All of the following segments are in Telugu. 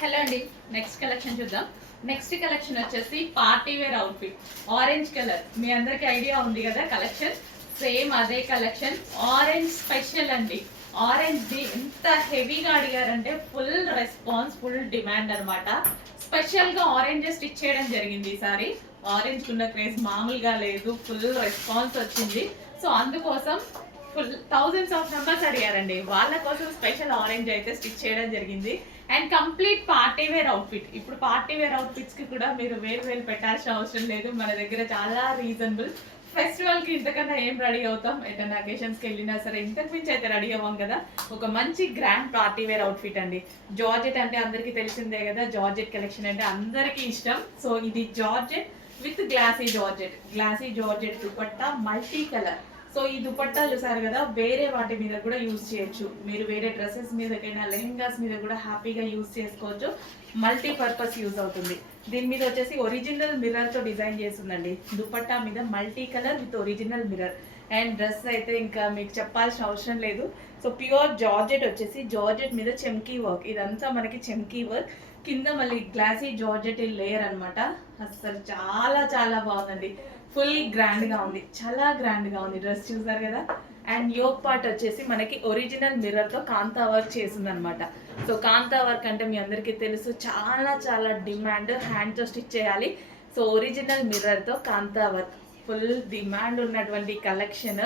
హలో అండి, నెక్స్ట్ కలెక్షన్ చూద్దాం. నెక్స్ట్ కలెక్షన్ వచ్చేసి party wear outfit orange colour. మీ అందరికి ఐడియా ఉంది కదా కలెక్షన్, సేమ్ అదే కలెక్షన్. ఆరెంజ్ స్పెషల్ అండి. ఆరెంజ్ ది ఎంత హెవీగా అడిగారంటే ఫుల్ రెస్పాన్స్, ఫుల్ డిమాండ్ అనమాట. స్పెషల్ గా ఆరెంజ్ స్టిచ్ చేయడం జరిగింది ఈసారి. ఆరెంజ్ కున్న క్రేజ్ మామూలుగా లేదు, ఫుల్ రెస్పాన్స్ వచ్చింది. సో అందుకోసం ఫుల్ థౌజండ్స్ ఆఫ్ మెంబర్స్ అడిగారండి, వాళ్ళ కోసం స్పెషల్ ఆరెంజ్ అయితే స్టిచ్ చేయడం జరిగింది. And complete party wear outfit. ఇప్పుడు పార్టీ వేర్ అవుట్ఫిట్స్ కి కూడా మీరు వేలు పెట్టాల్సిన అవసరం లేదు, మన దగ్గర చాలా రీజనబుల్. ఫెస్టివల్ కి ఇంతకన్నా ఏం రెడీ అవుతాం, ఏదైనా అకేషన్స్ కి వెళ్ళినా సరే ఇంతకు మించి అయితే రెడీ అవ్వం కదా. ఒక మంచి గ్రాండ్ పార్టీ వేర్ అవుట్ఫిట్ అండి. జార్జెట్ అంటే అందరికి తెలిసిందే కదా, జార్జెట్ కలెక్షన్ అంటే అందరికి ఇష్టం. సో ఇది georgette with glossy georgette dupatta, multi colour. So ఈ దుపట్టా చూసారు కదా, వేరే వాటి మీద కూడా యూజ్ చేయొచ్చు. మీరు వేరే డ్రెస్సెస్ మీదకైనా లెహెంగాస్ మీద కూడా హ్యాపీగా యూజ్ చేసుకోవచ్చు. మల్టీ పర్పస్ యూజ్ అవుతుంది. దీని మీద వచ్చేసి ఒరిజినల్ మిర్రర్ తో డిజైన్ చేస్తుందండి. దుపట్టా మీద multi colour with original mirror. And dress అయితే ఇంకా మీకు చెప్పాల్సిన అవసరం లేదు. సో ప్యూర్ జార్జెట్ వచ్చేసి జార్జెట్ మీద చెమ్కీ వర్క్, ఇదంతా మనకి చెమ్కీ వర్క్. కింద మళ్ళీ గ్లాసీ జార్జెట్ లేయర్ అనమాట. అసలు చాలా చాలా బాగుందండి. ఫుల్ గ్రాండ్ గా ఉంది, చాలా గ్రాండ్ గా ఉంది. డ్రెస్ చూసారు కదా. అండ్ యోక్ పార్ట్ వచ్చేసి మనకి ఒరిజినల్ మిర్రర్ తో కాంతా వర్క్ చేసింది అనమాట. సో కాంతా వర్క్ అంటే మీ అందరికీ తెలుసు, చాలా చాలా డిమాండ్. హ్యాండ్ తో స్టిచ్ చేయాలి. సో ఒరిజినల్ మిర్రర్ తో కాంతా వర్క్, ఫుల్ డిమాండ్ ఉన్నటువంటి కలెక్షన్.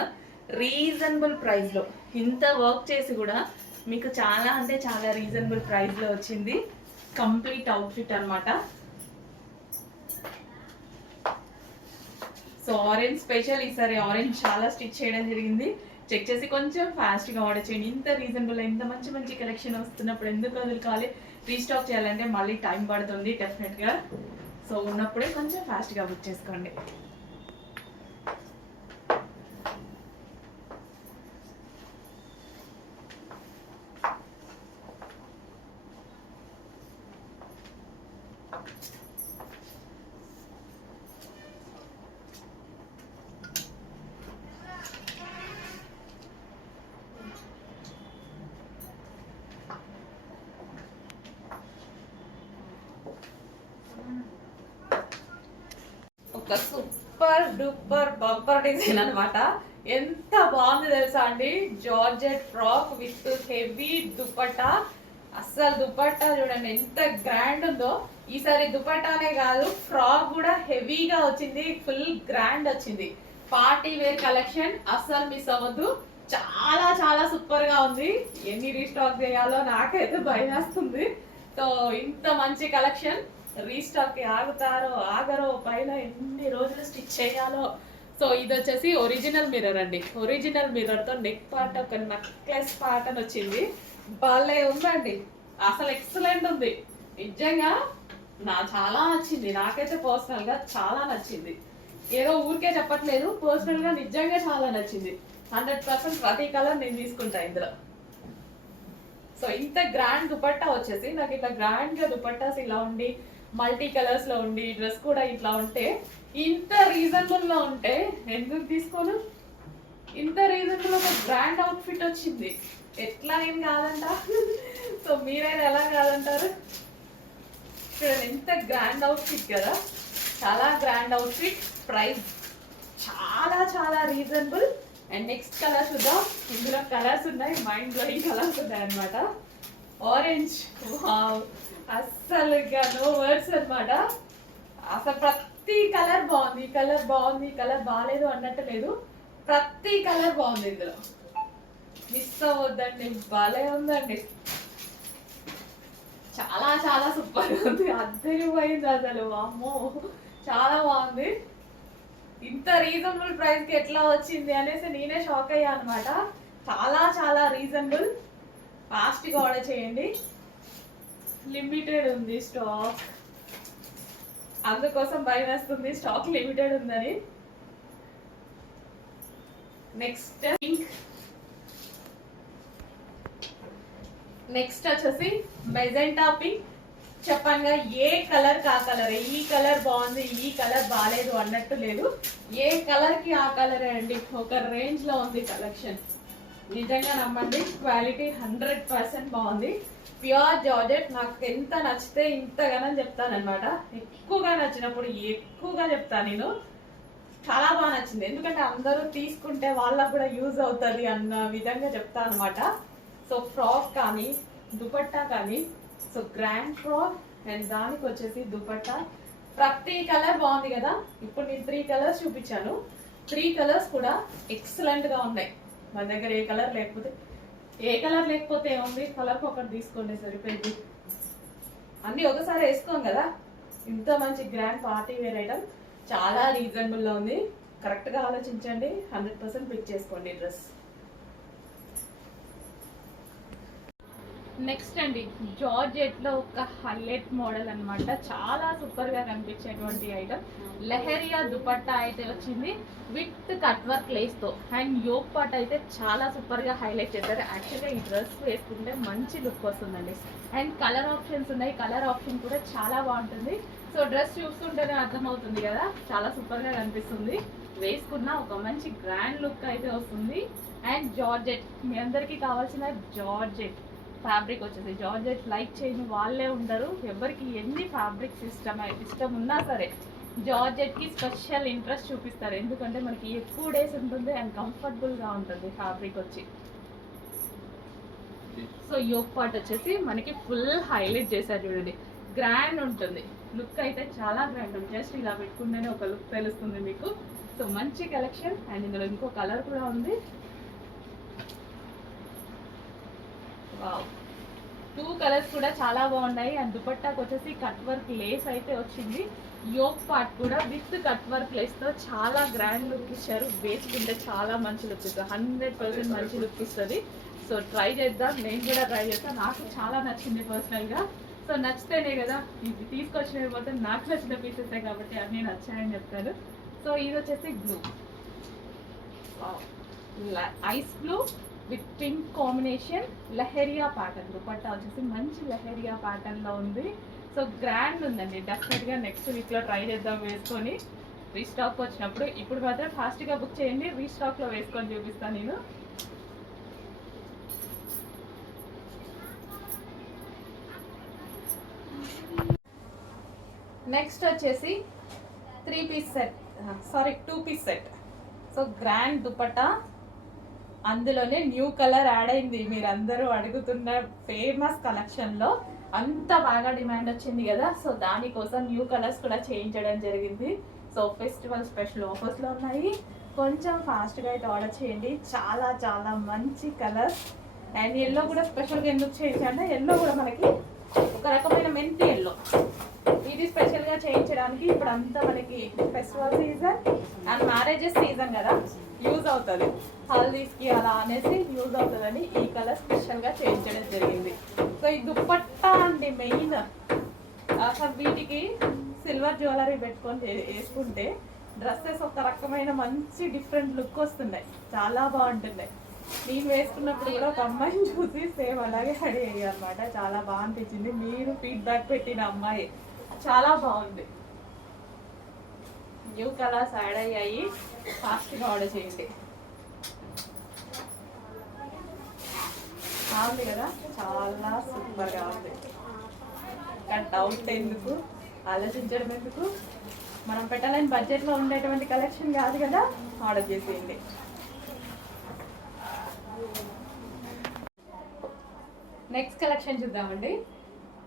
రీజనబుల్ ప్రైస్ లో ఇంత వర్క్ చేసి కూడా మీకు చాలా అంటే చాలా రీజనబుల్ ప్రైస్ లో వచ్చింది. కంప్లీట్ అవుట్ఫిట్ అనమాట. సో ఆరెంజ్ స్పెషల్, ఈసారి ఆరెంజ్ చాలా స్టిచ్ చేయడం జరిగింది. చెక్ చేసి కొంచెం ఫాస్ట్గా ఆర్డర్ చేయండి. ఇంత రీజనబుల్, ఇంత మంచి మంచి కలెక్షన్ వస్తున్నప్పుడు ఎందుకు వదులుకోవాలి? రీస్టాక్ చేయాలంటే మళ్ళీ టైం పడుతుంది డెఫినెట్గా. సో ఉన్నప్పుడే కొంచెం ఫాస్ట్గా బుక్ చేసుకోండి. ఒక సూపర్ డూపర్ బంపర్ డిజైన్ అనమాట. ఎంత బాగుంది తెలుసా అండి. Georgette frock with heavy dupatta. అస్సలు దుపట్టా చూడండి ఎంత గ్రాండ్ ఉందో. ఈసారి దుపట్టానే కాదు, ఫ్రాక్ కూడా హెవీగా వచ్చింది, ఫుల్ గ్రాండ్ వచ్చింది. పార్టీ వేర్ కలెక్షన్ అస్సలు మిస్ అవ్వద్దు. చాలా చాలా సూపర్ గా ఉంది. ఎన్ని రీస్టాక్ చేయాలో నాకైతే భయం వేస్తుంది. సో ఇంత మంచి కలెక్షన్ రీస్టాక్ కి ఆగుతారో ఆగరో, పైన ఎన్ని రోజులు స్టిచ్ చేయాలో. సో ఇది వచ్చేసి ఒరిజినల్ మిర్రర్ అండి. ఒరిజినల్ మిర్రర్ తో నెక్ పార్ట్ ఒక నెక్లెస్ పార్ట్ అని వచ్చింది. భలే ఉందండి, అసలు ఎక్సలెంట్ ఉంది. నిజంగా చాలా నచ్చింది. నాకైతే పర్సనల్ గా చాలా నచ్చింది. ఏదో ఊరికే చెప్పట్లేదు, పర్సనల్ గా నిజంగా చాలా నచ్చింది. 100% ప్రతి కలర్ నేను తీసుకుంటా ఇందులో. సో ఇంత గ్రాండ్ దుపట్టా వచ్చేసి నాకు ఇట్లా గ్రాండ్ గా దుపట్టాస్ ఇలా ఉండి మల్టీ కలర్స్ లో ఉండి డ్రెస్ కూడా ఇట్లా ఉంటే, ఇంత రీజనబుల్ లో ఉంటే ఎందుకు తీసుకోను? ఇంత రీజనబుల్ ఒక గ్రాండ్ అవుట్ఫిట్ వచ్చింది, ఎట్లా ఏం కాదంట. సో మీరైనా ఎలా కాదంటారు? ఎంత గ్రాండ్ అవుట్ఫిట్ కదా, చాలా గ్రాండ్ అవుట్ఫిట్. ప్రైస్ చాలా చాలా రీజనబుల్. అండ్ నెక్స్ట్ కలర్ చూద్దాం. ఇందులో కలర్స్ ఉన్నాయి, మైండ్ బ్లోయింగ్ కలర్స్ ఉన్నాయి అనమాట. ఆరెంజ్, అస్సలు నో వర్డ్స్ అనమాట. అసలు ప్రతి కలర్ బాగుంది, కలర్ బాగుంది, కలర్ బాగాలేదు అన్నట్టు లేదు. ప్రతి కలర్ బాగుంది ఇందులో, మిస్ అవ్వద్దండి. భలే ఉందండి, చాలా చాలా సూపర్ ఉంది. అద్దరిపోయింది అసలు, అమ్మో చాలా బాగుంది. ఇంత రీజనబుల్ ప్రైస్ కి ఎట్లా వచ్చింది అనేసి నేనే షాక్ అయ్యా అనమాట. చాలా చాలా రీజనబుల్. ఫాస్ట్ గా ఆర్డర్ చేయండి, లిమిటెడ్ ఉంది స్టాక్. అందుకోసం భయం వేస్తుంది, స్టాక్ లిమిటెడ్ ఉందని. నెక్స్ట్ పింక్, నెక్స్ట్ వచ్చేసి మెజెంటా పింక్. చెప్పంగా ఏ కలర్ కా కలర్. ఈ కలర్ బాగుంది, ఈ కలర్ బాగాలేదు అన్నట్టు లేదు. ఏ కలర్ కి ఆ కలరే అండి. ఒక రేంజ్ లో ఉంది కలెక్షన్. నిజంగా నమ్మండి, క్వాలిటీ 100% బాగుంది. Pure georgette. నాకు ఎంత నచ్చితే ఇంతగానని చెప్తానమాట. ఎక్కువగా నచ్చినప్పుడు ఎక్కువగా చెప్తాను నేను. చాలా బాగా నచ్చింది, ఎందుకంటే అందరూ తీసుకుంటే వాళ్ళకు కూడా యూజ్ అవుతుంది అన్న విధంగా చెప్తాను అనమాట. సో ఫ్రాక్ కానీ దుపట్టా కానీ, సో గ్రాండ్ ఫ్రాక్ అండ్ దానికి వచ్చేసి దుపట్టా. ప్రతి కలర్ బాగుంది కదా. ఇప్పుడు నేను 3 కలర్స్ చూపించాను. 3 కలర్స్ కూడా ఎక్సలెంట్ గా ఉన్నాయి. మన దగ్గర ఏ కలర్ లేకపోతే ఏముంది, కలర్కి ఒకటి తీసుకోండి సరిపోయింది. అన్ని ఒకసారి వేసుకోం కదా. ఇంత మంచి గ్రాండ్ పార్టీ వేర్ ఐటమ్ చాలా రీజనబుల్ లో ఉంది. కరెక్ట్ గా ఆలోచించండి, 100% పిక్ చేసుకోండి డ్రెస్. నెక్స్ట్ అండి, జార్జెట్ లో ఒక హైలైట్ మోడల్ అన్నమాట. చాలా సూపర్ గా కనిపించేటువంటి ఐటమ్. లెహరియా దుపట్టా అయితే వచ్చింది విత్ కట్ వర్క్ లేస్ తో. అండ్ యోక్ పార్ట్ అయితే చాలా సూపర్ గా హైలైట్ చేశారు. యాక్చువల్గా ఈ డ్రెస్ వేసుకుంటే మంచి లుక్ వస్తుందండి. అండ్ కలర్ ఆప్షన్స్ ఉన్నాయి, కలర్ ఆప్షన్ కూడా చాలా బాగుంటుంది. సో డ్రెస్ చూస్తుంటేనే అర్థమవుతుంది కదా, చాలా సూపర్ గా కనిపిస్తుంది. వేసుకున్న ఒక మంచి గ్రాండ్ లుక్ అయితే వస్తుంది. అండ్ జార్జెట్, మీ అందరికీ కావాల్సిన జార్జెట్ ఫ్యాబ్రిక్ వచ్చేసి. జార్జెట్ లైక్ చేయని వాళ్ళే ఉండరు. ఎవరికి ఎన్ని ఫ్యాబ్రిక్స్ ఇష్టం ఉన్నా సరే జార్జెట్కి స్పెషల్ ఇంట్రెస్ట్ చూపిస్తారు, ఎందుకంటే మనకి ఎక్కువ డేస్ ఉంటుంది అండ్ కంఫర్టబుల్గా ఉంటుంది ఫ్యాబ్రిక్ వచ్చి. సో యోక్ పార్ట్ వచ్చేసి మనకి ఫుల్ హైలైట్ చేశారు చూడండి, గ్రాండ్ ఉంటుంది. లుక్ అయితే చాలా గ్రాండ్ ఉంటుంది. జస్ట్ ఇలా పెట్టుకుంటేనే ఒక లుక్ తెలుస్తుంది మీకు. సో మంచి కలెక్షన్. అండ్ ఇందులో ఇంకో కలర్ కూడా ఉంది. 2 కలర్స్ కూడా చాలా బాగున్నాయి. అండ్ దుపట్టాకు వచ్చేసి కట్ వర్క్ లేస్ అయితే వచ్చింది. యోక్ పార్ట్ కూడా విత్ కట్ వర్క్ లేస్ తో చాలా గ్రాండ్ లుక్ ఇచ్చారు. వేసుకుంటే చాలా మంచి లుక్ ఇస్తుంది, 100% మంచి లుక్ ఇస్తుంది. సో ట్రై చేద్దాం, నేను కూడా ట్రై చేస్తాను. నాకు చాలా నచ్చింది పర్సనల్గా. సో నచ్చితేనే కదా ఇది తీసుకొచ్చినవి, పోతే నాకు నచ్చిన పీసెసే కాబట్టి అన్నీ నచ్చాయని చెప్తారు. సో ఇది వచ్చేసి blue, ice blue with pink combination, leheriya pattern. Dupatta వచ్చేసి మంచి లెహరియా ప్యాటర్న్ లో ఉంది. సో గ్రాండ్ ఉందండి. డెఫినెట్ గా నెక్స్ట్ వీక్ లో ట్రై చేద్దాం వేసుకొని. రీస్టాక్ వచ్చినప్పుడు, ఇప్పుడు మాత్రం ఫాస్ట్ గా బుక్ చేయండి, రీస్టాక్ లో వేసుకొని చూపిస్తాను నేను. నెక్స్ట్ వచ్చేసి 2 piece set. So grand dupatta, అందులోనే న్యూ కలర్ యాడ్ అయింది. మీరు అందరూ అడుగుతున్న ఫేమస్ కలెక్షన్లో అంత బాగా డిమాండ్ వచ్చింది కదా. సో దానికోసం న్యూ కలర్స్ కూడా చేయించడం జరిగింది. సో ఫెస్టివల్ స్పెషల్ ఆఫర్స్లో ఉన్నాయి. కొంచెం ఫాస్ట్గా అయితే ఆర్డర్ చేయండి. చాలా చాలా మంచి కలర్స్. అండ్ ఎల్లో కూడా స్పెషల్గా ఎందుకు చేయించండి, ఎల్లో కూడా మనకి ఒక రకమైన మెంతి ఎల్లో. ఇది స్పెషల్గా చేయించడానికి ఇప్పుడు అంతా మనకి festival season and marriages season కదా, యూజ్ అవుతుంది. హల్దీస్కి అలా అనేసి యూజ్ అవుతుందని ఈ కలర్ స్పెషల్గా చేయించడం జరిగింది. సో ఈ దుపట్టా అండి మెయిన్. అసలు వీటికి సిల్వర్ జ్యువెలరీ పెట్టుకొని వేసుకుంటే డ్రెస్సెస్ ఒక రకమైన మంచి డిఫరెంట్ లుక్ వస్తున్నాయి, చాలా బాగుంటున్నాయి. నేను వేసుకున్నప్పుడు కూడా ఒక అమ్మాయిని చూసి సేమ్ అలాగే రెడీ అయ్యాయి అనమాట. చాలా బాగా అనిపించింది. మీరు ఫీడ్బ్యాక్ పెట్టిన అమ్మాయి చాలా బాగుంది. న్యూ కలర్స్ యాడ్ అయ్యాయి, ఫాస్ట్గా ఆర్డర్ చేయండి. బాగుంది కదా, చాలా సూపర్గా ఉంది. కానీ డౌట్ ఎందుకు, ఆలోచించడం ఎందుకు, మనం పెట్టాలని బడ్జెట్లో ఉండేటువంటి కలెక్షన్ కాదు కదా, ఆర్డర్ చేసేయండి. నెక్స్ట్ కలెక్షన్ చూద్దామండి.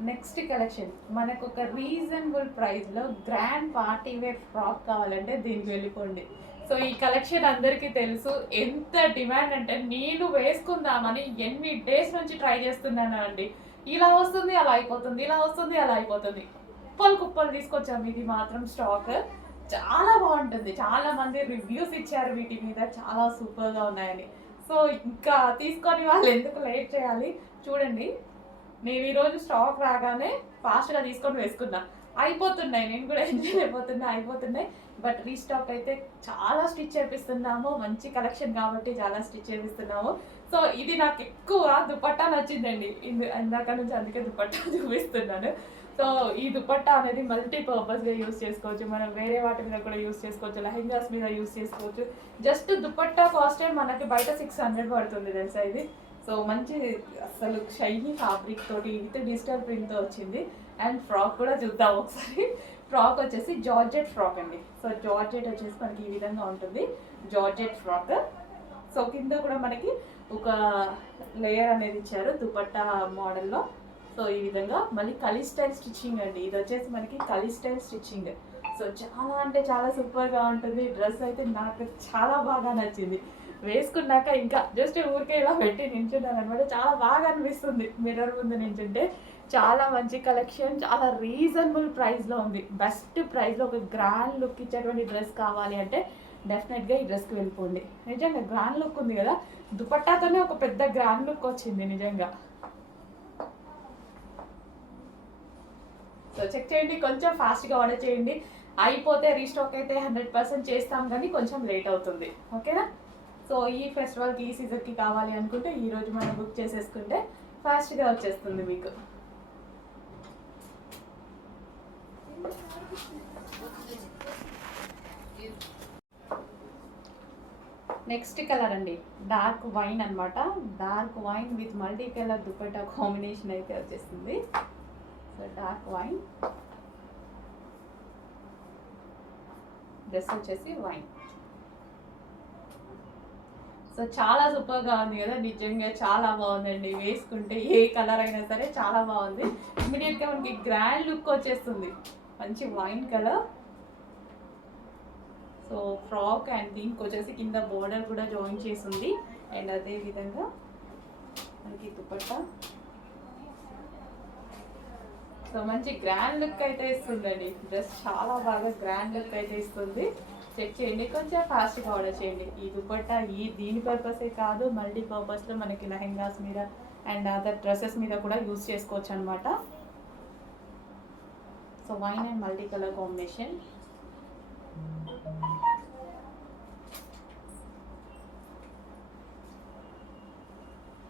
నెక్స్ట్ కలెక్షన్ మనకు ఒక రీజనబుల్ ప్రైస్లో గ్రాండ్ పార్టీ వేర్ ఫ్రాక్ కావాలంటే దీనికి వెళ్ళిపోండి. సో ఈ కలెక్షన్ అందరికీ తెలుసు, ఎంత డిమాండ్ అంటే నేను వేసుకుందామని ఎన్ని డేస్ నుంచి ట్రై చేస్తున్నాను అండి. ఇలా వస్తుంది అలా అయిపోతుంది, ఇలా వస్తుంది అలా అయిపోతుంది. కుప్పలు తీసుకొచ్చాము. ఇది మాత్రం స్టాక్ చాలా బాగుంటుంది. చాలా మంది రివ్యూస్ ఇచ్చారు వీటి మీద, చాలా సూపర్గా ఉన్నాయని. సో ఇంకా తీసుకొని వాళ్ళు ఎందుకు లేట్ చేయాలి, చూడండి. నేను ఈరోజు స్టాక్ రాగానే ఫాస్ట్గా తీసుకొని వేసుకున్నా. అయిపోతున్నాయి, నేను కూడా ఎంజాయ్ అయిపోతున్నాయి. బట్ రీస్టాక్ అయితే చాలా స్టిచ్ చేపిస్తున్నాము. మంచి కలెక్షన్ కాబట్టి చాలా స్టిచ్ చేపిస్తున్నాము. సో ఇది నాకు ఎక్కువ దుపట్టా నచ్చిందండి ఇందాక నుంచి, అందుకే దుపట్టా చూపిస్తున్నాను. సో ఈ దుపట్టా అనేది మల్టీపర్పస్గా యూస్ చేసుకోవచ్చు. మనం వేరే వాటి మీద కూడా యూస్ చేసుకోవచ్చు, లెహెంగాస్ మీద యూస్ చేసుకోవచ్చు. జస్ట్ దుపట్టా కాస్టే మనకి బయట 600 పడుతుంది తెలుసా ఇది. సో మంచి అసలు షైనీ ఫ్యాబ్రిక్ తోటి విత్ డిజిటల్ ప్రింట్తో వచ్చింది. అండ్ ఫ్రాక్ కూడా చూద్దాం ఒకసారి. ఫ్రాక్ వచ్చేసి జార్జెట్ ఫ్రాక్ అండి. సో జార్జెట్ వచ్చేసి మనకి ఈ విధంగా ఉంటుంది, జార్జెట్ ఫ్రాక్. సో కింద కూడా మనకి ఒక లేయర్ అనేది ఇచ్చారు దుపట్టా మోడల్లో. సో ఈ విధంగా మళ్ళీ కలీ స్టైల్ స్టిచ్చింగ్ అండి. ఇది వచ్చేసి మనకి కలీ స్టైల్ స్టిచ్చింగ్. సో చాలా అంటే చాలా సూపర్గా ఉంటుంది. డ్రెస్ అయితే నాకు చాలా బాగా నచ్చింది. వేసుకున్నాక ఇంకా జస్ట్ ఊరికే ఇలా పెట్టి నించున్నాను అనమాట. చాలా బాగా అనిపిస్తుంది మిర్రర్ ముందు నించుంటే. చాలా మంచి కలెక్షన్, చాలా రీజనబుల్ ప్రైస్లో ఉంది. బెస్ట్ ప్రైస్లో ఒక గ్రాండ్ లుక్ ఇచ్చేటువంటి డ్రెస్ కావాలి అంటే డెఫినెట్గా ఈ డ్రెస్కి వెళ్ళిపోండి. నిజంగా గ్రాండ్ లుక్ ఉంది కదా, దుపట్టాతోనే ఒక పెద్ద గ్రాండ్ లుక్ వచ్చింది నిజంగా. సో చెక్ చేయండి, కొంచెం ఫాస్ట్గా ఆర్డర్ చేయండి. అయిపోతే రీస్టాక్ అయితే 100% చేస్తాం, కానీ కొంచెం లేట్ అవుతుంది. ఓకేనా? సో ఈ ఫెస్టివల్కి ఈ సీజన్కి కావాలి అనుకుంటే ఈరోజు మనం బుక్ చేసేసుకుంటే ఫాస్ట్గా వచ్చేస్తుంది మీకు. నెక్స్ట్ కలర్ అండి, డార్క్ వైన్ అనమాట. Dark wine with multi colour dupatta combination అయితే వచ్చేస్తుంది. సో డార్క్ వైన్, డ్రెస్ వచ్చేసి వైన్. సో చాలా సూపర్గా ఉంది కదా, నిజంగా చాలా బాగుందండి. వేసుకుంటే ఏ కలర్ అయినా సరే చాలా బాగుంది. ఇమీడియట్గా మనకి గ్రాండ్ లుక్ వచ్చేస్తుంది. మంచి wine colour. So frock and దీనికి వచ్చేసి కింద బోర్డర్ కూడా జాయిన్ చేసింది. అండ్ అదే విధంగా మనకి దుపట్టా. సో మంచి గ్రాండ్ లుక్ అయితే ఇస్తుందండి డ్రెస్. చాలా బాగా గ్రాండ్ లుక్ అయితే ఇస్తుంది. చెక్ చేయండి, కొంచెం ఫాస్ట్గా ఆర్డర్ చేయండి. ఈ దుపట్టా దీని పర్పసే కాదు, మల్టీ పర్పస్లో మనకి లెహెంగాస్ మీద అండ్ అదర్ డ్రెస్సెస్ మీద కూడా యూస్ చేసుకోవచ్చు అనమాట. So wine and multi colour combination.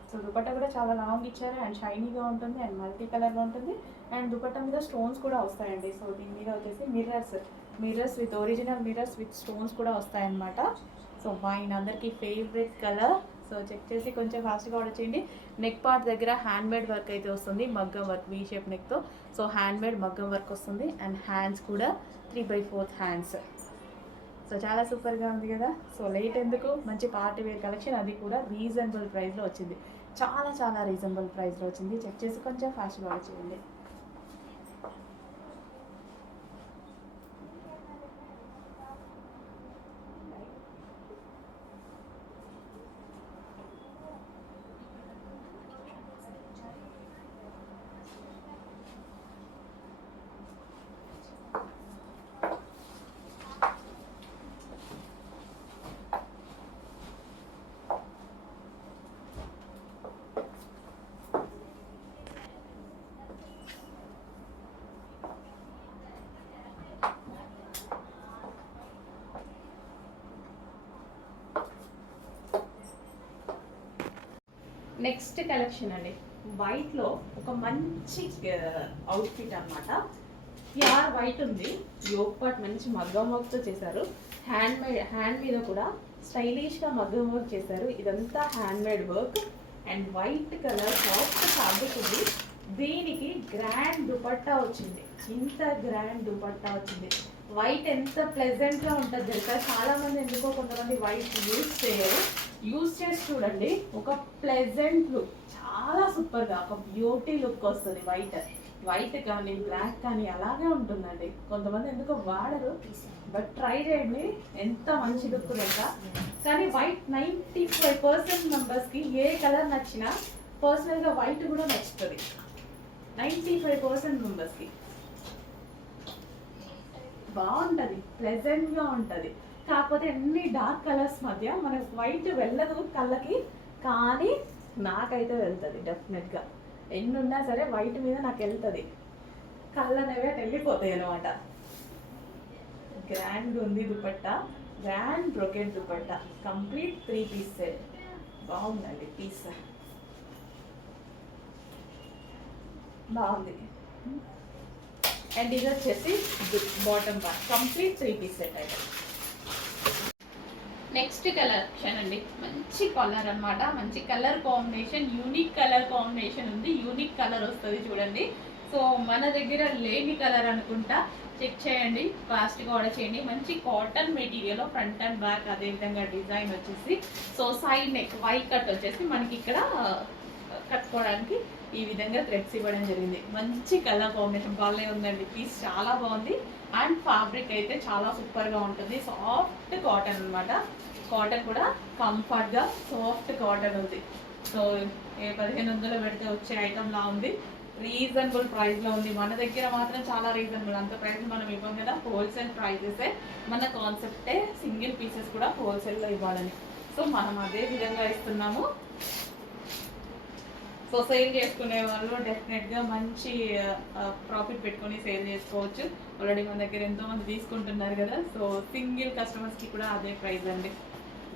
So dupatta కూడా చాలా లాంగ్ ఇచ్చారు అండ్ షైనీగా ఉంటుంది అండ్ మల్టీ కలర్లో ఉంటుంది. అండ్ దుపట్టా మీద స్టోన్స్ కూడా వస్తాయండి. సో దీని మీద వచ్చేసి mirrors with original mirrors with stones కూడా వస్తాయన్నమాట. సో వైన్ అందరికీ ఫేవరెట్ కలర్. సో చెక్ చేసి కొంచెం ఫాస్ట్గా ఆర్డర్ చేయండి. నెక్ పార్ట్ దగ్గర హ్యాండ్మేడ్ వర్క్ అయితే వస్తుంది, మగ్గం వర్క్, వీ షేప్ నెక్తో. సో హ్యాండ్మేడ్ మగ్గం వర్క్ వస్తుంది అండ్ హ్యాండ్స్ కూడా 3/4 హ్యాండ్స్. సో చాలా సూపర్గా ఉంది కదా. సో లేట్ ఎందుకు, మంచి పార్టీ వేర్ కలెక్షన్, అది కూడా రీజనబుల్ ప్రైస్లో వచ్చింది. చాలా చాలా రీజనబుల్ ప్రైస్లో వచ్చింది. చెక్ చేసి కొంచెం ఫాస్ట్గా ఆర్డర్ చేయండి. నెక్స్ట్ కలెక్షన్ అండి, వైట్లో ఒక మంచి అవుట్ఫిట్ అనమాట. ప్యూర్ వైట్ ఉంది, యోగ్ పార్ట్ మంచి మగ్గం వర్క్తో చేశారు. హ్యాండ్ మీద కూడా స్టైలిష్గా మగ్గం వర్క్ చేశారు. ఇదంతా handmade work and white colour soft fabric ఉంది. దీనికి గ్రాండ్ దుపట్టా వచ్చింది. ఇంత గ్రాండ్ దుపట్టా వచ్చింది. వైట్ ఎంత ప్లెజెంట్గా ఉంటుంది తెలుసా. చాలామంది ఎందుకో కొంతమంది వైట్ యూజ్ చేయరు. యూజ్ చేసి చూడండి, ఒక ప్లెజెంట్ లుక్, చాలా సూపర్గా ఒక బ్యూటీ లుక్ వస్తుంది. వైట్ కానీ బ్లాక్ కానీ అలాగే ఉంటుందండి. కొంతమంది ఎందుకో వాడరు, బట్ ట్రై చేయండి, ఎంత మంచి లుక్ తెలుసా. కానీ వైట్ 95% మెంబర్స్కి ఏ కలర్ నచ్చినా పర్సనల్గా వైట్ కూడా నచ్చుతుంది. 95% మెంబర్స్కి బాగుంటుంది, ప్లెజెంట్గా ఉంటుంది. కాకపోతే అన్ని డార్క్ కలర్స్ మధ్య మనకు వైట్ వెళ్ళదు కళ్ళకి, కానీ నాకైతే వెళ్తుంది డెఫినెట్గా. ఎన్ని ఉన్నా సరే వైట్ మీద నాకు వెళ్తుంది, కళ్ళు అనేవి వెళ్ళిపోతాయి అనమాట. గ్రాండ్ ఉంది dupatta, grand brocade dupatta, complete 3 piece set. బాగుందండి పీస్, బాగుంది. అండ్ ఇది వచ్చేసి bottom part, complete 3 piece set అయితే. నెక్స్ట్ కలెక్షన్ అండి, మంచి కలర్ అన్నమాట, మంచి colour combination, unique colour combination ఉంది, యూనిక్ కలర్ వస్తుంది చూడండి. సో మన దగ్గర లేని కలర్ అనుకుంటా, చెక్ చేయండి, ఫాస్ట్గా ఆర్డర్ చేయండి. మంచి cotton material, front and back అదే విధంగా డిజైన్ వచ్చేసి, so side neck V cut వచ్చేసి మనకి ఇక్కడ కట్టుకోవడానికి ఈ విధంగా థ్రెడ్స్ ఇవ్వడం జరిగింది. మంచి కలర్ కాంబినేషన్ బాగా ఉందండి, పీస్ చాలా బాగుంది. అండ్ ఫ్యాబ్రిక్ అయితే చాలా సూపర్గా ఉంటుంది, సాఫ్ట్ కాటన్ అనమాట. కాటన్ కూడా కంఫర్ట్గా సాఫ్ట్ కాటన్ ఉంది. సో 1500 పెడితే వచ్చే ఐటమ్లా ఉంది, రీజనబుల్ ప్రైస్లో ఉంది. మన దగ్గర మాత్రం చాలా రీజనబుల్, అంత ప్రైస్ మనం ఇవ్వం కదా, హోల్సేల్ ప్రైజెసే మన కాన్సెప్టే, సింగిల్ పీసెస్ కూడా హోల్సేల్లో ఇవ్వాలని. సో మనం అదే విధంగా ఇస్తున్నాము. సో సేల్ చేసుకునే వాళ్ళు డెఫినెట్గా మంచి ప్రాఫిట్ పెట్టుకొని సేల్ చేసుకోవచ్చు. ఆల్రెడీ మన దగ్గర ఎంతోమంది తీసుకుంటున్నారు కదా, సో సింగిల్ కస్టమర్స్కి కూడా అదే ప్రైస్ అండి,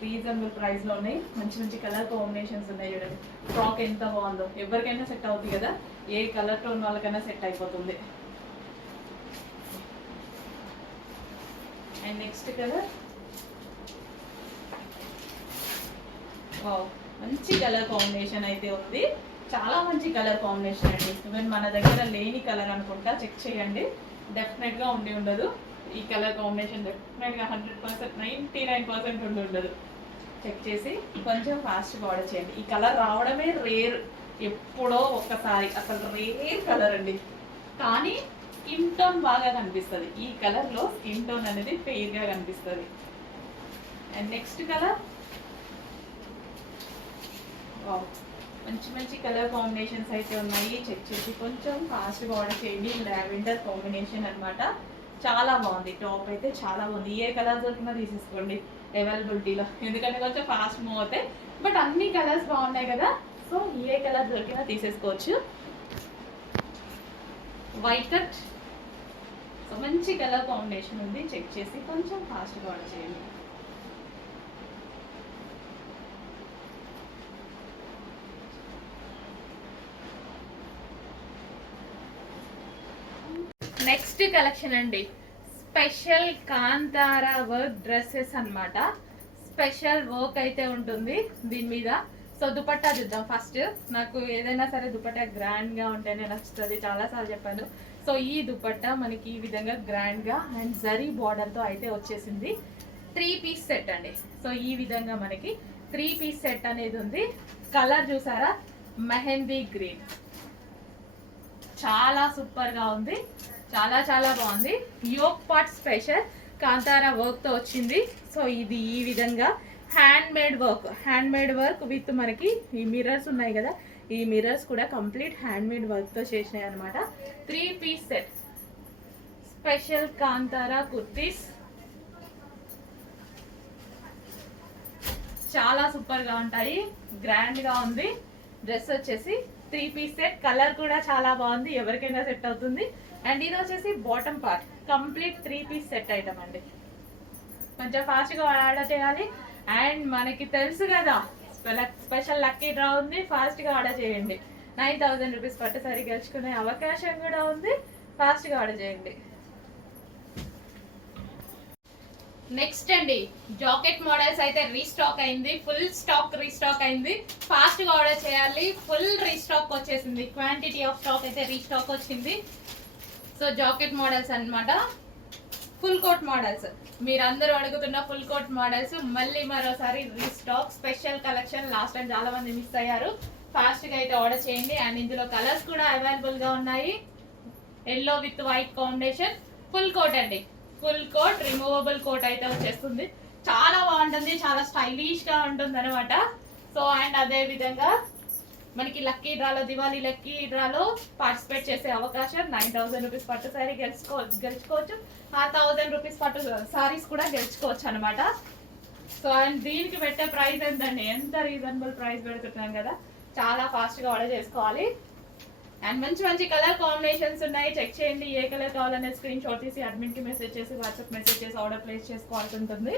రీజనబుల్ ప్రైస్లో ఉన్నాయి. మంచి మంచి కలర్ కాంబినేషన్స్ ఉన్నాయి చూడండి. ఫ్రాక్ ఎంత బాగుందో, ఎవరికైనా సెట్ అవుతుంది కదా, ఏ కలర్ టోన్ వాళ్ళకైనా సెట్ అయిపోతుంది. అండ్ నెక్స్ట్ కలర్, మంచి కలర్ కాంబినేషన్ అయితే ఉంది, చాలా మంచి కలర్ కాంబినేషన్ అండి. ఈవెన్ మన దగ్గర లేని కలర్ అనుకుంటా, చెక్ చేయండి, డెఫినెట్గా ఉండి ఉండదు ఈ కలర్ కాంబినేషన్, డెఫినెట్గా 100%, 99% ఉండి ఉండదు. చెక్ చేసి కొంచెం ఫాస్ట్గా ఆర్డర్ చేయండి. ఈ కలర్ రావడమే రేర్, ఎప్పుడో ఒక్కసారి, అసలు రేర్ కలర్ అండి. కానీ స్కిన్ టోన్ బాగా కనిపిస్తుంది, ఈ కలర్లో స్కిన్ టోన్ అనేది ఫెయిర్గా కనిపిస్తుంది. అండ్ నెక్స్ట్ కలర్, మంచి మంచి కలర్ కాంబినేషన్స్ అయితే ఉన్నాయి, చెక్ చేసి కొంచెం ఫాస్ట్గా ఆర్డర్ చేయండి. లావెండర్ కాంబినేషన్ అనమాట, చాలా బాగుంది. టాప్ అయితే చాలా బాగుంది, ఏ కలర్ దొరికినా తీసేసుకోండి అవైలబిలిటీలో, ఎందుకంటే కొంచెం ఫాస్ట్ మూవ్ అవుతాయి. బట్ అన్ని కలర్స్ బాగున్నాయి కదా, సో ఏ కలర్ దొరికినా తీసేసుకోవచ్చు. వైట్ కట్, సో మంచి కలర్ కాంబినేషన్ ఉంది, చెక్ చేసి కొంచెం ఫాస్ట్గా ఆర్డర్ చేయండి. నెక్స్ట్ కలెక్షన్ అండి, స్పెషల్ కాంతారా వర్క్ డ్రెస్సెస్ అన్నమాట. స్పెషల్ వర్క్ అయితే ఉంటుంది దీని మీద. సో దుపట్టా చూద్దాం ఫస్ట్. నాకు ఏదైనా సరే దుపట్టా గ్రాండ్గా ఉంటేనే నచ్చుతుంది, చాలాసార్లు చెప్పాను. సో ఈ దుపట్టా మనకి ఈ విధంగా గ్రాండ్గా అండ్ జరీ బార్డర్తో అయితే వచ్చేసింది. 3 పీస్ సెట్ అండి. సో ఈ విధంగా మనకి 3 పీస్ సెట్ అనేది ఉంది. కలర్ చూసారా, మెహందీ గ్రీన్, చాలా సూపర్గా ఉంది, చాలా చాలా బాగుంది. యోక్ పార్ట్ స్పెషల్ కాంతారా వర్క్తో వచ్చింది. సో ఇది ఈ విధంగా హ్యాండ్ మేడ్ వర్క్ విత్ మనకి ఈ మిర్రర్స్ ఉన్నాయి కదా, ఈ మిర్రర్స్ కూడా కంప్లీట్ హ్యాండ్ మేడ్ వర్క్తో చేసినాయి అనమాట. 3 piece set, special Kantara kurtis, చాలా సూపర్గా ఉంటాయి, గ్రాండ్గా ఉంది. డ్రెస్ వచ్చేసి 3 పీస్ సెట్, కలర్ కూడా చాలా బాగుంది, ఎవరికైనా సెట్ అవుతుంది. అండ్ ఇది వచ్చేసి bottom part, complete 3 piece set item అండి. కొంచెం ఫాస్ట్గా ఆర్డర్ చేయాలి. అండ్ మనకి తెలుసు కదా, స్పెషల్ లక్కీ డ్రా ఉంది, ఫాస్ట్గా ఆర్డర్ చేయండి. 9000 రూపీస్ పట్టు సారీ గెలుచుకునే అవకాశం కూడా ఉంది, ఫాస్ట్గా ఆర్డర్ చేయండి. నెక్స్ట్ అండి, జాకెట్ మోడల్స్ అయితే రీస్టాక్ అయింది, ఫుల్ స్టాక్ రీస్టాక్ అయింది, ఫాస్ట్గా ఆర్డర్ చేయాలి. ఫుల్ రీస్టాక్ వచ్చేసింది, క్వాంటిటీ ఆఫ్ స్టాక్ అయితే రీస్టాక్ వచ్చింది. సో జాకెట్ మోడల్స్ అన్నమాట, ఫుల్ కోట్ మోడల్స్, మీరందరూ అడుగుతున్న ఫుల్ కోట్ మోడల్స్ మళ్ళీ మరోసారి restock. Special collection, last time చాలా మంది మిస్ అయ్యారు, ఫాస్ట్గా అయితే ఆర్డర్ చేయండి. అండ్ ఇందులో కలర్స్ కూడా అవైలబుల్గా ఉన్నాయి. Yellow with white combination, full coat అండి, ఫుల్ కోట్, రిమూవబుల్ కోట్ అయితే వచ్చేస్తుంది. చాలా బాగుంటుంది, చాలా స్టైలిష్గా ఉంటుంది అనమాట. సో అండ్ అదే విధంగా మనకి లక్కీ డ్రాలో, దివాళీ లక్కీ డ్రాలో పార్టిసిపేట్ చేసే అవకాశం. 9000 రూపీస్ పట్టు సారీ గెలుచుకోవచ్చు, 1000 రూపీస్ పట్టు సారీస్ కూడా గెలుచుకోవచ్చు అనమాట. సో అండ్ దీనికి పెట్టే ప్రైస్ ఎంతండి, ఎంత రీజనబుల్ ప్రైస్ పెడుతున్నాం కదా, చాలా ఫాస్ట్గా ఆర్డర్ చేసుకోవాలి. అండ్ మంచి మంచి కలర్ కాంబినేషన్స్ ఉన్నాయి, చెక్ చేయండి. ఏ కలర్ కావాలనే స్క్రీన్ షాట్ తీసి అడ్మిన్కి మెసేజ్ చేసి, వాట్సాప్ మెసేజ్ చేసి ఆర్డర్ ప్లేస్ చేసుకోవాల్సి ఉంటుంది.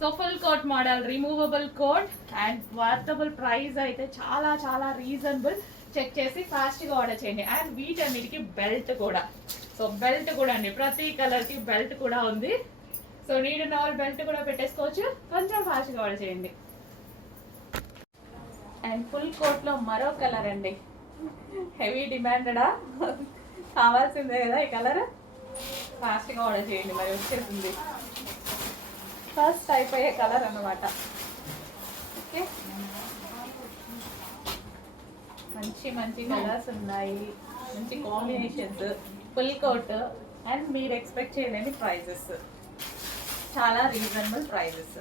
So full coat model, removable coat and affordable price అయితే చాలా చాలా రీజనబుల్. చెక్ చేసి ఫాస్ట్గా ఆర్డర్ చేయండి. అండ్ వీటన్నిటికి బెల్ట్ కూడా, సో బెల్ట్ కూడా అండి, ప్రతి కలర్కి బెల్ట్ కూడా ఉంది. సో నీడ్ ఉన్న వాళ్ళు బెల్ట్ కూడా పెట్టేసుకోవచ్చు, కొంచెం ఫాస్ట్గా ఆర్డర్ చేయండి. అండ్ ఫుల్ కోట్లో మరో కలర్ అండి, హెవీ డిమాండెడా, కావాల్సిందే కదా ఈ కలర్. ఫాస్ట్గా ఆర్డర్ చేయండి, మరి వచ్చేసింది. ఫస్ట్ అయిపోయే కలర్ అన్నమాట. ఓకే, మంచి మంచి కలర్స్ ఉన్నాయి, మంచి కాంబినేషన్స్, ఫుల్ కోట్. అండ్ మీరు ఎక్స్పెక్ట్ చేయలేని ప్రైజెస్, చాలా రీజనబుల్ ప్రైజెస్.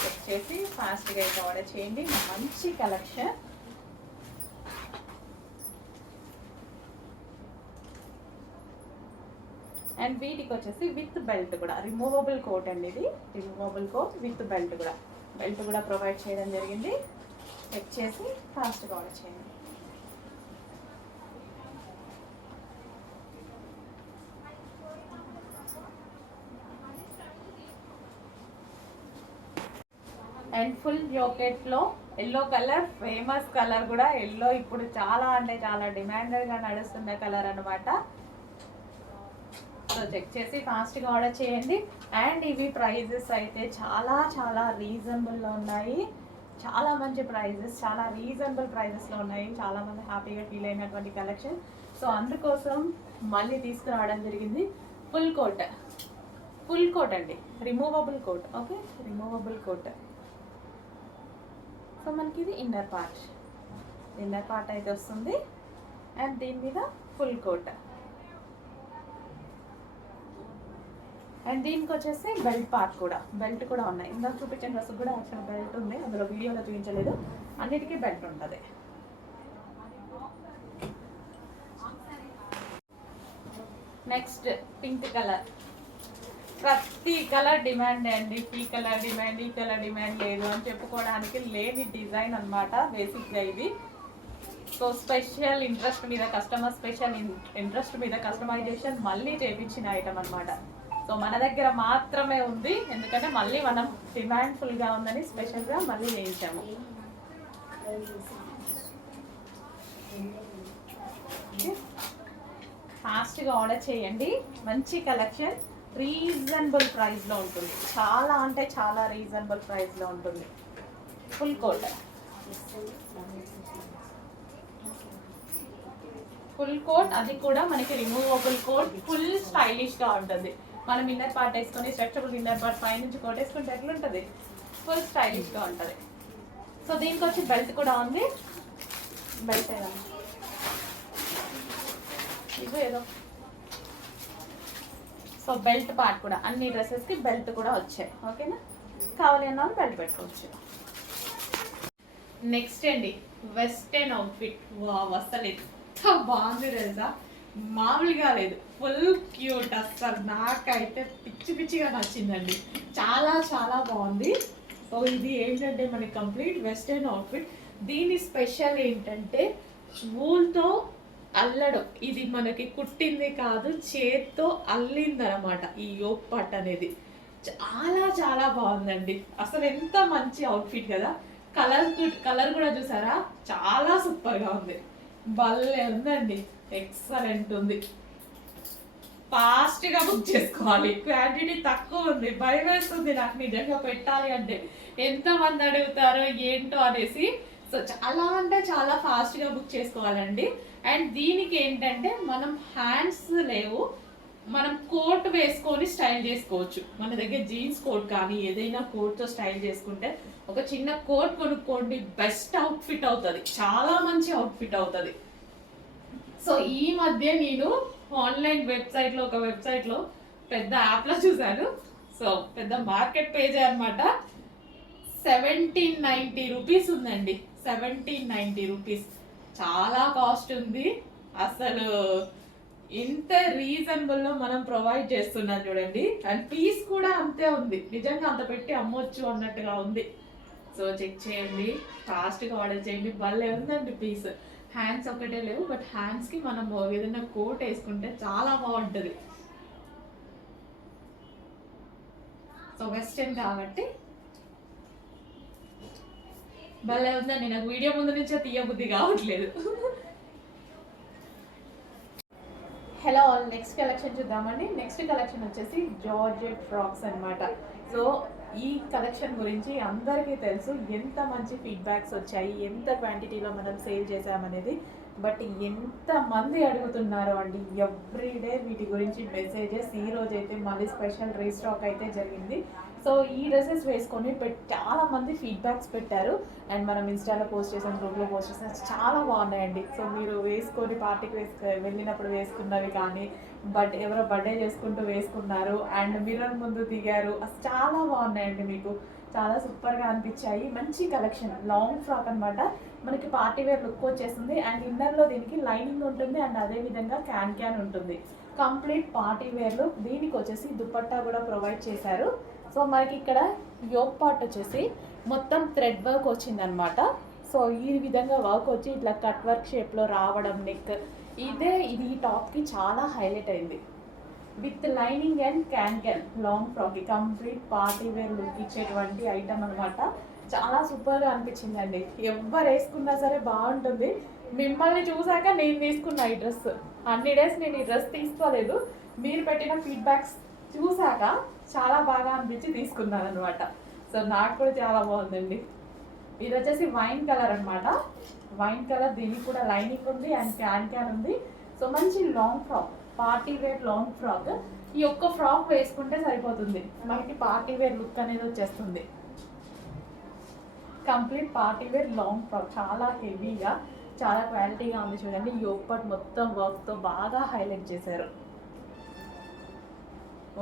చెక్ చేసి ఫాస్ట్గా అయితే ఆర్డర్ చేయండి. మంచి కలెక్షన్. అండ్ వీటికి వచ్చేసి విత్ బెల్ట్ కూడా, రిమూవబుల్ కోట్ అండి ఇది, రిమూవబుల్ కోట్ విత్ బెల్ట్ కూడా, బెల్ట్ కూడా ప్రొవైడ్ చేయడం జరిగింది. చెక్ చేసి ఫాస్ట్గా ఆర్డర్ చేయండి. అండ్ ఫుల్ జాకెట్లో ఎల్లో కలర్, ఫేమస్ కలర్ కూడా. ఎల్లో ఇప్పుడు చాలా అంటే చాలా డిమాండెడ్గా నడుస్తున్న కలర్ అనమాట. సో చెక్ చేసి ఫాస్ట్గా ఆర్డర్ చేయండి. అండ్ ఇవి ప్రైజెస్ అయితే చాలా చాలా రీజనబుల్లో ఉన్నాయి, చాలా మంచి ప్రైజెస్, చాలా రీజనబుల్ ప్రైజెస్లో ఉన్నాయి. చాలామంది హ్యాపీగా ఫీల్ అయినటువంటి కలెక్షన్. సో అందుకోసం మళ్ళీ తీసుకురావడం జరిగింది. ఫుల్ కోట్, ఫుల్ కోట్ అండి, removable coat. Okay, removable coat. So మనకి ఇది ఇన్నర్ పార్ట్ అయితే వస్తుంది. అండ్ దీని మీద ఫుల్ కోట్. అండ్ దీనికి వచ్చేసి బెల్ట్ పార్ట్ కూడా, బెల్ట్ కూడా ఉన్నాయి. ఇందాక చూపించిన డ్రెస్ కూడా యాక్చువల్ బెల్ట్ ఉంది, అందులో వీడియోలో చూపించలేదు. అన్నిటికీ బెల్ట్ ఉంటుంది. Next pink colour. ప్రతి కలర్ డిమాండ్ అండి, ఈ కలర్ డిమాండ్, ఈ కలర్ డిమాండ్ లేదు అని చెప్పుకోవడానికి లేని డిజైన్ అనమాట బేసిక్గా ఇది. సో స్పెషల్ ఇంట్రెస్ట్ మీద, కస్టమర్ స్పెషల్ ఇంట్రెస్ట్ మీద కస్టమైజేషన్ మళ్ళీ చేయించిన ఐటమ్ అనమాట. సో మన దగ్గర మాత్రమే ఉంది, ఎందుకంటే మళ్ళీ మనం డిమాండ్ఫుల్గా ఉందని స్పెషల్గా మళ్ళీ చేయించాము. ఫాస్ట్గా ఆర్డర్ చేయండి. మంచి కలెక్షన్, రీజనబుల్ ప్రైస్లో ఉంటుంది, చాలా అంటే చాలా రీజనబుల్ ప్రైస్లో ఉంటుంది. ఫుల్ కోట్, ఫుల్ కోట్, అది కూడా మనకి రిమూవబుల్ కోట్. ఫుల్ స్టైలిష్గా ఉంటుంది. మనం ఇన్నర్ పార్ట్ వేసుకొని స్ట్రెచబుల్ ఇన్నర్ పార్ట్ పై నుంచి కోట్ వేసుకుంటే ఎట్లుంటుంది, ఫుల్ స్టైలిష్గా ఉంటుంది. సో దీనికి వచ్చి బెల్ట్ కూడా ఉంది. బెల్ట్ ఏదో సో బెల్ట్ పార్ట్ కూడా, అన్ని డ్రెస్సెస్కి బెల్ట్ కూడా వచ్చాయి. ఓకేనా, కావాలి అన్నా బెల్ట్ పెట్టుకోవచ్చు. నెక్స్ట్ అండి, వెస్టర్న్ అవుట్ఫిట్. అసలు ఎంత బాగుంది తెలుసా, మామూలుగా లేదు, ఫుల్ క్యూట్. అసలు నాకైతే పిచ్చి పిచ్చిగా నచ్చిందండి, చాలా చాలా బాగుంది. సో ఇది ఏంటంటే మనకి కంప్లీట్ వెస్టర్న్ అవుట్ఫిట్. దీని స్పెషల్ ఏంటంటే వూల్తో అల్లడం, ఇది మనకి కుట్టింది కాదు, చేత్తో అల్లిందనమాట ఈ యోక్ పార్ట్ అనేది. చాలా చాలా బాగుందండి, అసలు ఎంత మంచి అవుట్ఫిట్ కదా. కలర్ కూడా చూసారా, చాలా సూపర్గా ఉంది, భలే ఉందండి, ఎక్సలెంట్ ఉంది. ఫాస్ట్గా బుక్ చేసుకోవాలి, క్వాంటిటీ తక్కువ ఉంది, భయం వేస్తుంది నాకు నిజంగా పెట్టాలి అంటే, ఎంతమంది అడుగుతారో ఏంటో అనేసి. సో చాలా అంటే చాలా ఫాస్ట్గా బుక్ చేసుకోవాలండి. అండ్ దీనికి ఏంటంటే మనం హ్యాండ్స్ లేవు, మనం కోట్ వేసుకొని స్టైల్ చేసుకోవచ్చు. మన దగ్గర జీన్స్ కోట్ కానీ ఏదైనా కోట్తో స్టైల్ చేసుకుంటే, ఒక చిన్న కోట్ కొనుక్కోండి, బెస్ట్ అవుట్ఫిట్ అవుతుంది, చాలా మంచి అవుట్ఫిట్ అవుతుంది. సో ఈ మధ్య నేను ఆన్లైన్ వెబ్సైట్లో, ఒక వెబ్సైట్లో పెద్ద యాప్లో చూశాను. సో పెద్ద మార్కెట్ పేజ్ అనమాట. 1790 రూపీస్ ఉందండి, 1790 రూపీస్, చాలా కాస్ట్ ఉంది. అసలు ఇంత రీజనబుల్లో మనం ప్రొవైడ్ చేస్తున్నాం చూడండి. అండ్ పీస్ కూడా అంతే ఉంది, నిజంగా అంత పెట్టి అమ్మొచ్చు అన్నట్టుగా ఉంది. సో చెక్ చేయండి, ఫాస్ట్గా ఆర్డర్ చేయండి, భలే ఉందండి పీస్. హ్యాండ్స్ ఒకటే లేవు, బట్ హ్యాండ్స్కి మనం ఏదైనా కోట్ వేసుకుంటే చాలా బాగుంటుంది. సో వెస్టర్న్ కాబట్టి భలే ఉందండి, నాకు వీడియో ముందు నుంచే తీయబుద్ధి కావట్లేదు. హలో ఆల్, నెక్స్ట్ కలెక్షన్ చూద్దామండి. నెక్స్ట్ కలెక్షన్ వచ్చేసి జార్జెట్ ఫ్రాక్స్ అన్నమాట. సో ఈ కలెక్షన్ గురించి అందరికీ తెలుసు, ఎంత మంచి ఫీడ్బ్యాక్స్ వచ్చాయి, ఎంత క్వాంటిటీలో మనం సేల్ చేసామనేది. బట్ ఎంతమంది అడుగుతున్నారో అండి, ఎవ్రీడే వీటి గురించి మెసేజెస్. ఈ రోజు అయితే మళ్ళీ స్పెషల్ రీస్టాక్ అయితే జరిగింది. సో ఈ డ్రెస్సెస్ వేసుకొని చాలా మంది ఫీడ్బ్యాక్స్ పెట్టారు. అండ్ మనం ఇన్స్టాలో పోస్ట్ చేసాం, గ్రూప్లో పోస్ట్ చేసాం, చాలా బాగున్నాయండి. సో మీరు వేసుకొని పార్టీకి వెళ్ళినప్పుడు వేసుకున్నవి కానీ, బట్ ఎవరో బర్త్డే చేసుకుంటూ వేసుకున్నారు అండ్ మిర్రర్ ముందు దిగారు, అసలు చాలా బాగున్నాయండి. మీకు చాలా సూపర్గా అనిపించాయి. మంచి కలెక్షన్, లాంగ్ ఫ్రాక్ అనమాట. మనకి పార్టీ వేర్ లుక్ వచ్చేస్తుంది అండ్ ఇన్నర్లో దీనికి లైనింగ్ ఉంటుంది అండ్ అదేవిధంగా క్యాన్ ఉంటుంది. Complete party wear look. దీనికి వచ్చేసి దుపట్టా కూడా ప్రొవైడ్ చేశారు. సో మనకి ఇక్కడ యోక్ పార్ట్ వచ్చేసి మొత్తం థ్రెడ్ వర్క్ వచ్చిందనమాట. సో ఈ విధంగా వర్క్ వచ్చి ఇట్లా కట్ వర్క్ షేప్లో రావడం, నెక్ ఇది ఈ టాప్కి చాలా హైలైట్ అయింది. With lining and can long frock, complete party wear look ఇచ్చేటువంటి ఐటమ్ అనమాట. చాలా సూపర్గా అనిపించిందండి. ఎవరు వేసుకున్నా సరే బాగుంటుంది. మిమ్మల్ని చూసాక నేను తీసుకున్నా ఈ డ్రెస్. అన్ని డేస్ నేను ఈ డ్రెస్ తీసుకోలేదు, మీరు పెట్టిన ఫీడ్బ్యాక్స్ చూసాక చాలా బాగా అనిపించి తీసుకున్నాను అనమాట. సో నాకు కూడా చాలా బాగుందండి. ఇది వచ్చేసి వైన్ కలర్ అనమాట. వైన్ కలర్, దీనికి కూడా లైనింగ్ ఉంది అండ్ క్యాన్ ఉంది. సో మంచి long frock, party wear long frock. ఈ ఒక్క ఫ్రాక్ వేసుకుంటే సరిపోతుంది, మనకి పార్టీ వేర్ లుక్ అనేది వచ్చేస్తుంది. Complete party wear long frock, చాలా హెవీగా, చాలా క్వాలిటీగా ఉంది. చూడండి, యోక్ పార్ట్ మొత్తం వర్క్తో బాగా హైలైట్ చేశారు.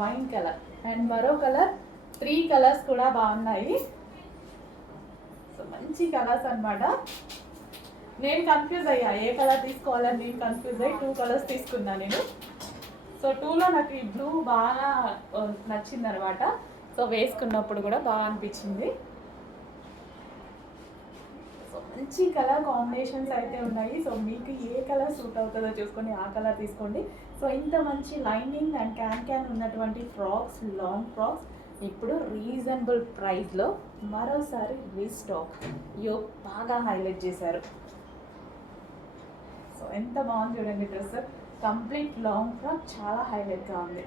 వైన్ కలర్ అండ్ మరో కలర్, 3 కలర్స్ కూడా బాగున్నాయి. సో మంచి కలర్స్ అనమాట. నేను కన్ఫ్యూజ్ అయ్యా ఏ కలర్ తీసుకోవాలని, నేను కన్ఫ్యూజ్ అయ్యి 2 కలర్స్ తీసుకున్నాను నేను. సో 2లో నాకు ఈ బ్లూ బాగా నచ్చింది అనమాట. సో వేసుకున్నప్పుడు కూడా బాగా అనిపించింది. సో మంచి కలర్ కాంబినేషన్స్ అయితే ఉన్నాయి. సో మీకు ఏ కలర్ సూట్ అవుతుందో చూసుకొని ఆ కలర్ తీసుకోండి. సో ఇంత మంచి లైనింగ్ అండ్ క్యాన్ ఉన్నటువంటి ఫ్రాక్స్, లాంగ్ ఫ్రాక్స్ ఇప్పుడు రీజనబుల్ ప్రైస్లో మరోసారి రీస్టాక్. యోక్ బాగా హైలైట్ చేశారు. సో ఎంత బాగుంది చూడండి డ్రెస్. కంప్లీట్ లాంగ్ ఫ్రాక్ చాలా హైలైట్గా ఉంది.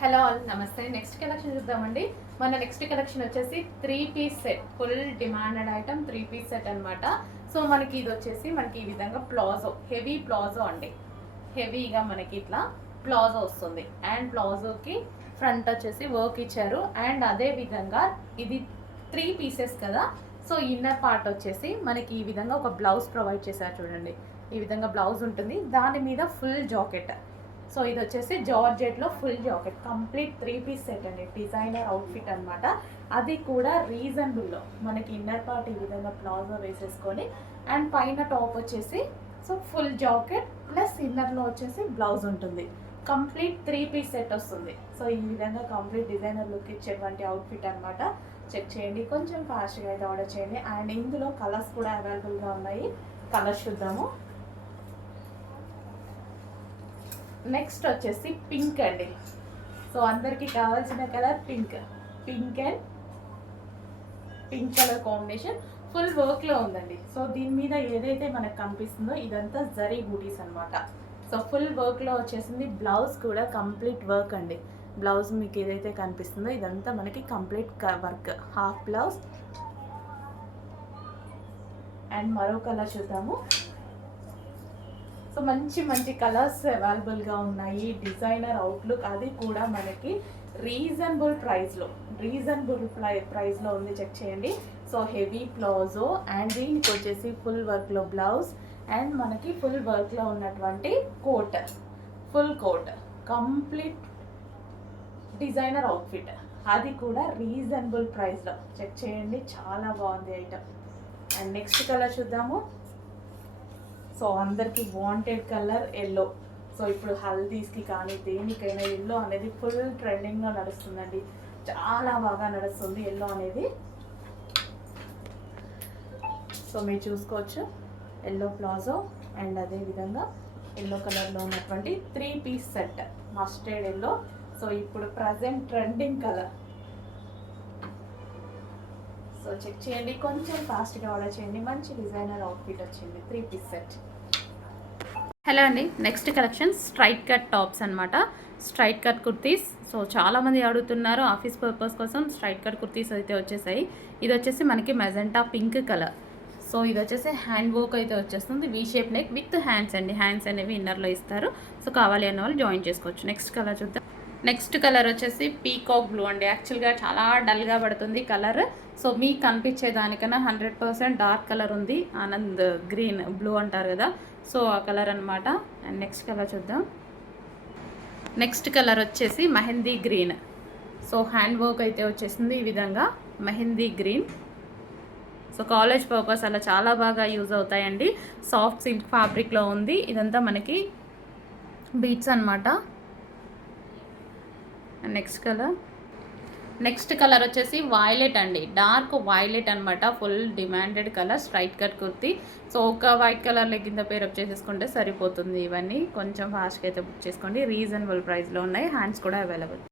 హలో ఆల్, నమస్తే. నెక్స్ట్ కలెక్షన్ చూద్దామండి. మన నెక్స్ట్ కలెక్షన్ వచ్చేసి 3 piece set, full demanded item 3 piece set అనమాట. సో మనకి ఇది వచ్చేసి మనకి ఈ విధంగా ప్లాజో, హెవీ ప్లాజో అండి. హెవీగా మనకి ఇట్లా ప్లాజో వస్తుంది అండ్ ప్లాజోకి ఫ్రంట్ వచ్చేసి వర్క్ ఇచ్చారు. అండ్ అదే విధంగా ఇది 3 పీసెస్ కదా. సో ఇన్నర్ పార్ట్ వచ్చేసి మనకి ఈ విధంగా ఒక బ్లౌజ్ ప్రొవైడ్ చేశారు. చూడండి, ఈ విధంగా బ్లౌజ్ ఉంటుంది, దాని మీద ఫుల్ జాకెట్. సో ఇది వచ్చేసి జార్జెట్లో full jacket, complete 3 piece set అండి. డిజైనర్ అవుట్ఫిట్ అనమాట. అది కూడా రీజనబుల్లో మనకి ఇన్నర్ పార్ట్ ఈ విధంగా ప్లాజో వేసేసుకొని అండ్ పైన టాప్ వచ్చేసి సో ఫుల్ జాకెట్ ప్లస్ ఇన్నర్లో వచ్చేసి బ్లౌజ్ ఉంటుంది. కంప్లీట్ 3 పీస్ సెట్ వస్తుంది. సో ఈ విధంగా కంప్లీట్ డిజైనర్ లుక్ ఇచ్చేటువంటి అవుట్ఫిట్ అనమాట. చెక్ చేయండి, కొంచెం ఫాస్ట్గా అయితే ఆర్డర్ చేయండి. అండ్ ఇందులో కలర్స్ కూడా అవైలబుల్గా ఉన్నాయి. కలర్స్ చూద్దాము. నెక్స్ట్ వచ్చేసి పింక్ అండి. సో అందరికీ కావాల్సిన colour pink. Pink and pink colour combination full వర్క్లో ఉందండి. సో దీని మీద ఏదైతే మనకు కనిపిస్తుందో ఇదంతా జరీ బూటీస్ అనమాట. సో ఫుల్ వర్క్లో వచ్చేసింది. బ్లౌజ్ కూడా కంప్లీట్ వర్క్ అండి. బ్లౌజ్ మీకు ఏదైతే కనిపిస్తుందో ఇదంతా మనకి complete work. Half blouse and మరో కలర్ చూద్దాము. సో మంచి మంచి కలర్స్ అవైలబుల్గా ఉన్నాయి. డిజైనర్ అవుట్లుక్, అది కూడా మనకి రీజనబుల్ ప్రైస్లో ఉంది. చెక్ చేయండి. సో హెవీ ప్లాజో అండ్ దీనికి వచ్చేసి ఫుల్ వర్క్లో బ్లౌజ్ అండ్ మనకి ఫుల్ వర్క్లో ఉన్నటువంటి coat, full coat, complete designer outfit, అది కూడా రీజనబుల్ ప్రైస్లో. చెక్ చేయండి, చాలా బాగుంది ఐటమ్. అండ్ నెక్స్ట్ కలర్ చూద్దాము. సో అందరికి వాంటెడ్ కలర్ ఎల్లో. సో ఇప్పుడు హల్దీస్కి కానీ దేనికైనా ఎల్లో అనేది ఫుల్ ట్రెండింగ్లో నడుస్తుందండి. చాలా బాగా నడుస్తుంది ఎల్లో అనేది. సో మీరు చూసుకోవచ్చు, ఎల్లో ప్లాజో అండ్ అదేవిధంగా ఎల్లో కలర్లో ఉన్నటువంటి 3 piece set, mustard yellow. So ఇప్పుడు present trending colour. So check చేయండి, కొంచెం ఫాస్ట్గా ఆర్డర్ చేయండి. మంచి డిజైనర్ అవుట్ఫిట్ వచ్చింది, 3 పీస్ సెట్. హలో అండి, next collection straight cut tops అనమాట. Straight cut kurtis. సో చాలామంది అడుగుతున్నారు ఆఫీస్ పర్పస్ కోసం స్ట్రైట్ కట్ కుర్తీస్ అయితే వచ్చేసాయి. ఇది వచ్చేసి మనకి మెజెంటా పింక్ కలర్. సో ఇది వచ్చేసి హ్యాండ్ వర్క్ అయితే వచ్చేస్తుంది, V shape neck with hands అండి. హ్యాండ్స్ అనేవి ఇన్నర్లో ఇస్తారు. సో కావాలి అన్న వాళ్ళు జాయిన్ చేసుకోవచ్చు. నెక్స్ట్ కలర్ చూద్దాం. నెక్స్ట్ కలర్ వచ్చేసి పీకాక్ బ్లూ అండి. యాక్చువల్గా చాలా డల్గా పడుతుంది కలర్. సో మీకు కనిపించే దానికన్నా 100% డార్క్ కలర్ ఉంది. ఆనంద్ గ్రీన్ బ్లూ అంటారు కదా, సో ఆ కలర్ అనమాట. అండ్ నెక్స్ట్ కలర్ చూద్దాం. నెక్స్ట్ కలర్ వచ్చేసి mehndi green. So hand work అయితే వచ్చేసింది ఈ విధంగా mehndi green. So college purpose అలా చాలా బాగా యూజ్ అవుతాయండి. సాఫ్ట్ సిల్క్ ఫ్యాబ్రిక్లో ఉంది. ఇదంతా మనకి బీట్స్ అనమాట. నెక్స్ట్ కలర్ వచ్చేసి వైలెట్ అండి, డార్క్ వైలెట్ అనమాట. Full demanded colour, straight cut kurti. So ఒక వైట్ కలర్ కింద పేరప్ చేసేసుకుంటే సరిపోతుంది. ఇవన్నీ కొంచెం ఫాస్ట్గా అయితే బుక్ చేసుకోండి. రీజనబుల్ ప్రైస్లో ఉన్నాయి, హ్యాండ్స్ కూడా అవైలబుల్.